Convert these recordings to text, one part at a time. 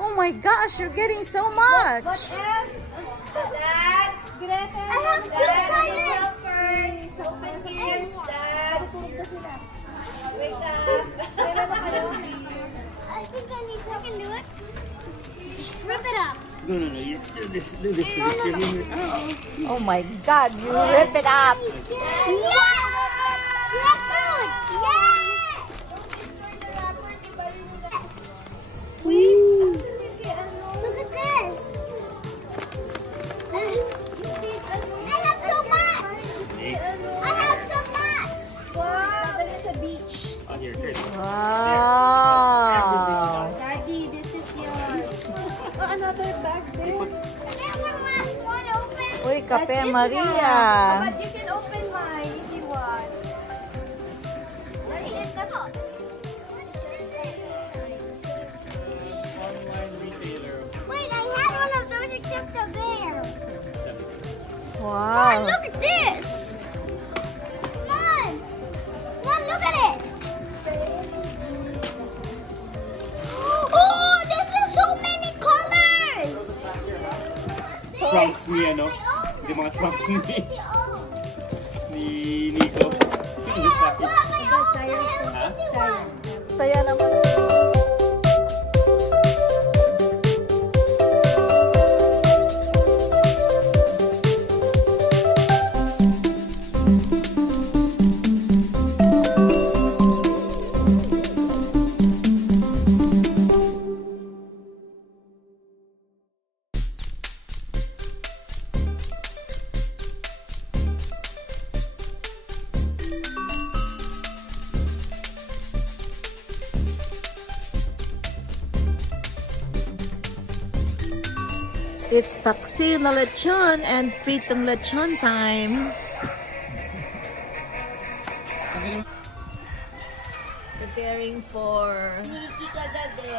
Oh my gosh, you're getting so much. What else? Dad, Greta, I have two presents. Open here, Dad. Wake up. Meron na kayo. I think I need to do it. Just rip it up. No, you do this. Oh my God, you rip it up. Yes! Yes! Yes! Look at this. I have so much. I have so much. Wow, that is a beach. Oh, here, Chris. Wow. Daddy, this is yours. Oh, another bag there. One open. Uy, Kape That's it Maria. now. But you can open mine if you want. Ready? It na po. Online retailer. Wait, I had one of those except a bear. Wow. Look at this. Mom, look at it. Oh, this is so many colors. Trunks ni ano? Yung mga trunks ni Nico. Saya naman. It's paksiw na lechon and pritong lechon time. Preparing for Sneaky ka, Daddy.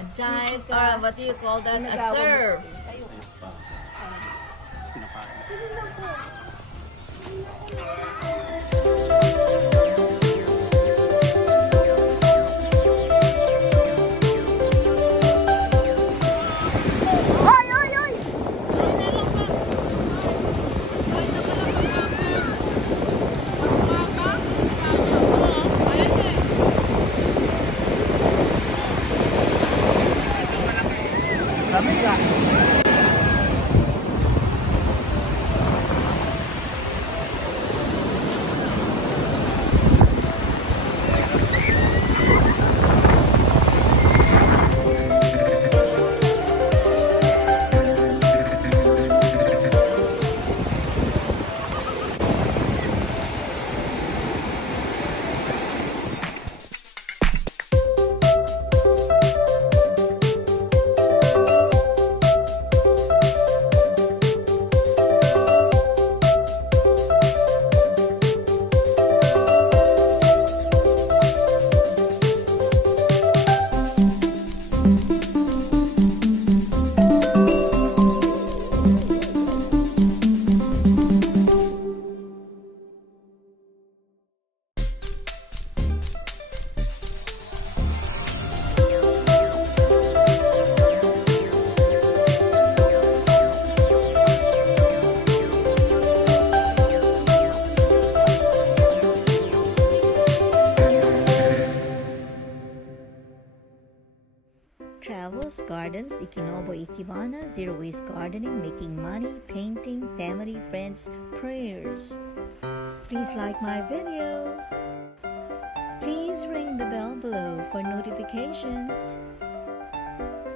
a giant, or what do you call that? A serve. Travels, Gardens, Ikinobo, Ikebana, Zero Waste Gardening, Making Money, Painting, Family, Friends, Prayers. Please like my video. Please ring the bell below for notifications.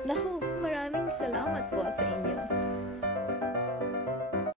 Naku, maraming salamat po sa inyo.